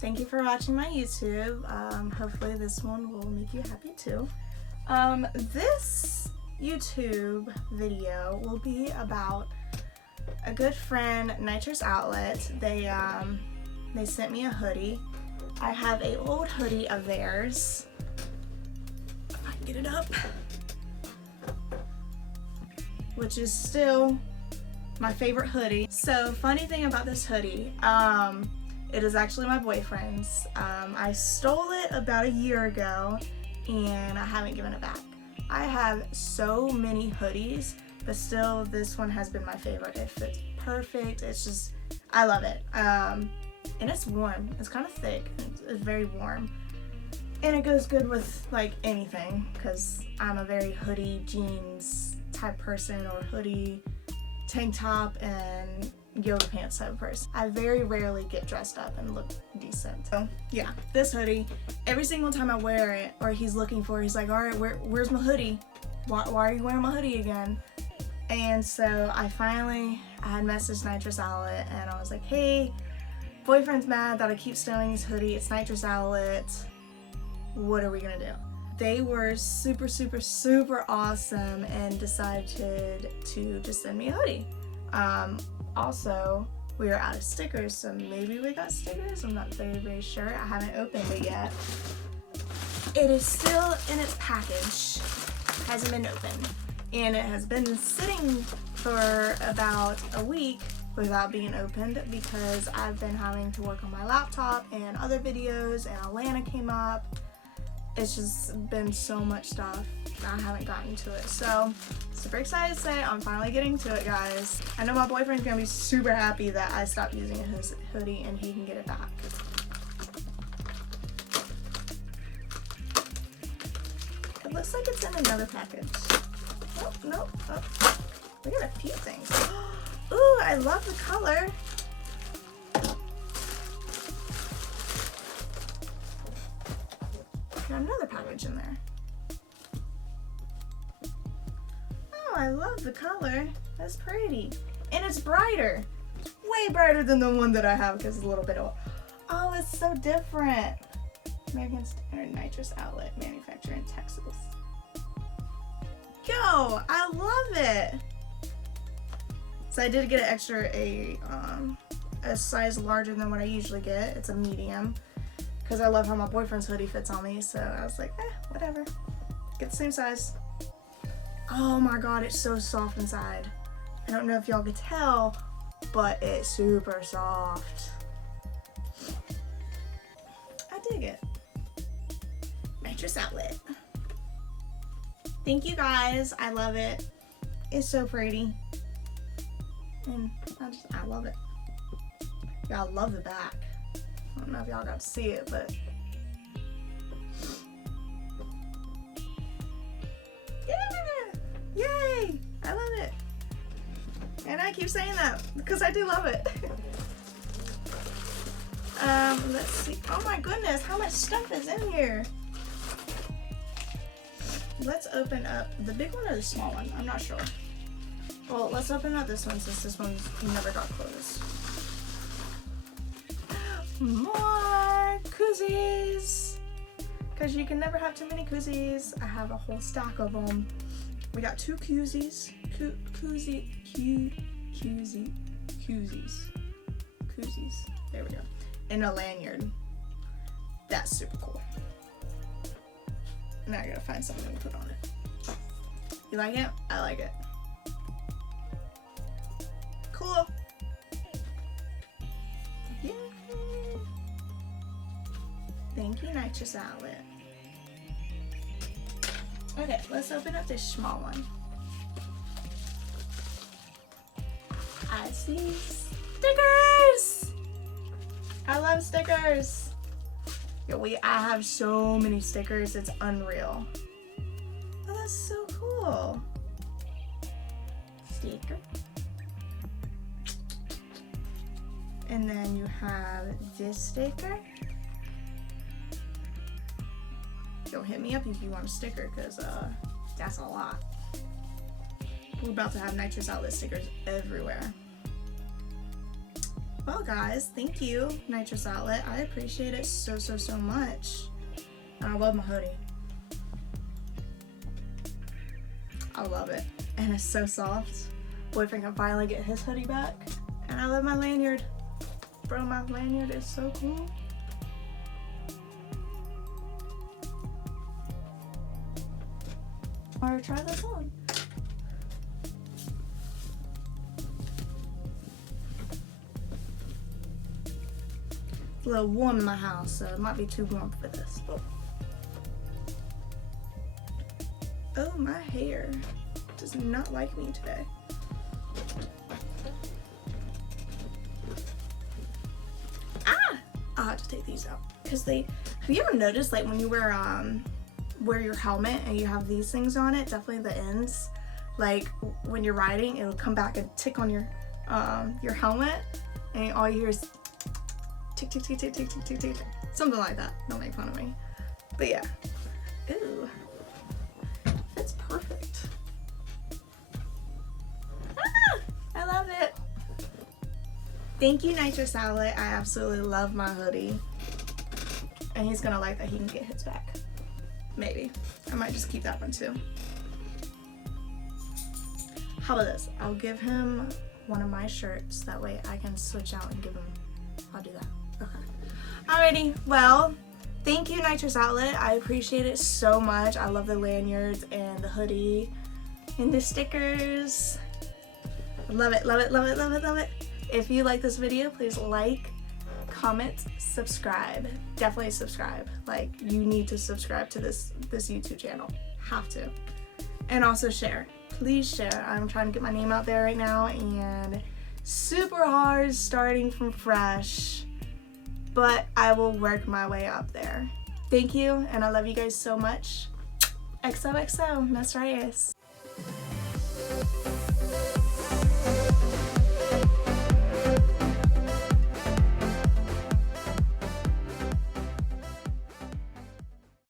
thank you for watching my YouTube. Hopefully this one will make you happy too. This YouTube video will be about a good friend, Nitrous Outlet. They sent me a hoodie. I have an old hoodie of theirs. If I can get it up. Which is still my favorite hoodie. So funny thing about this hoodie, it is actually my boyfriend's. I stole it about a year ago and I haven't given it back. I have so many hoodies, but still this one has been my favorite. It fits perfect. It's just, I love it. And it's warm. It's kind of thick. It's very warm. And it goes good with like anything because I'm a very hoodie jeans type person, or hoodie tank top and yoga pants type of person. I very rarely get dressed up and look decent. So yeah, this hoodie, every single time I wear it or he's looking for it, he's like, all right, where's my hoodie? Why are you wearing my hoodie again? And so I had messaged Nitrous Outlet and I was like, hey, boyfriend's mad that I keep stealing his hoodie. It's Nitrous Outlet. What are we gonna do? They were super, super, super awesome and decided to just send me a hoodie. Also, we are out of stickers, so maybe we got stickers. I'm not very, very sure. I haven't opened it yet. It is still in its package. Hasn't been opened. And it has been sitting for about a week without being opened because I've been having to work on my laptop and other videos, and Atlanta came up. It's just been so much stuff. I haven't gotten to it. So, super excited to say I'm finally getting to it, guys. I know my boyfriend's gonna be super happy that I stopped using his hoodie and he can get it back. It looks like it's in another package. Oh, no. Oh. We got a few things. Ooh, I love the color. Got another package in there. Oh, I love the color. That's pretty. And it's brighter. Way brighter than the one that I have because it's a little bit old. Oh, it's so different. American Standard Nitrous Outlet, manufacturer in Texas. Yo, I love it. So I did get an extra, a size larger than what I usually get. It's a medium. Because I love how my boyfriend's hoodie fits on me, so I was like, whatever. Get the same size. Oh my god, it's so soft inside. I don't know if y'all could tell, but it's super soft. I dig it. Nitrous Outlet. Thank you guys. I love it. It's so pretty. And I love it. Y'all love the back. I don't know if y'all got to see it, but yeah! Yay! I love it. And I keep saying that because I do love it. Let's see. Oh my goodness, how much stuff is in here? Let's open up the big one or the small one. I'm not sure. Well, let's open up this one since this one's never got closed. More koozies, because you can never have too many koozies. I have a whole stack of them. We got two koozies, koozies. There we go, and a lanyard. That's super cool. Now I gotta find something to put on it. You like it? I like it. Cool. Yeah. Thank you, Nitrous Outlet. Okay, let's open up this small one. I see stickers! I love stickers! Yo, I have so many stickers, it's unreal. Oh, that's so cool. Sticker. And then you have this sticker. Yo, hit me up if you want a sticker, because that's a lot. We're about to have Nitrous Outlet stickers everywhere. Well guys, thank you, Nitrous Outlet. I appreciate it so much. And I love my hoodie. I love it. And it's so soft. Boyfriend can finally get his hoodie back. And I love my lanyard. Bro, my lanyard is so cool. Or try this on. It's a little warm in my house, so it might be too warm for this. Oh, my hair does not like me today. I'll have to take these out because have you ever noticed, like, when you wear your helmet and you have these things on it, definitely the ends, like when you're riding, it'll come back and tick on your helmet, and all you hear is tick tick tick tick tick tick tick tick, something like that. Don't make fun of me, but yeah. Ooh, that's perfect. I love it. Thank you, Nitrous Outlet. I absolutely love my hoodie. And he's gonna like that he can get his back. Maybe. I might just keep that one too. How about this? I'll give him one of my shirts. That way I can switch out and give him. I'll do that. Okay. Alrighty. Well, thank you, Nitrous Outlet. I appreciate it so much. I love the lanyards and the hoodie and the stickers. Love it, love it, love it, love it, love it. If you like this video, please like, comment, subscribe. Definitely subscribe. Like, you need to subscribe to this YouTube channel. Have to. And also share. Please share. I'm trying to get my name out there right now, and super hard starting from fresh, but I will work my way up there. Thank you, and I love you guys so much. XOXO, Miss Reyes.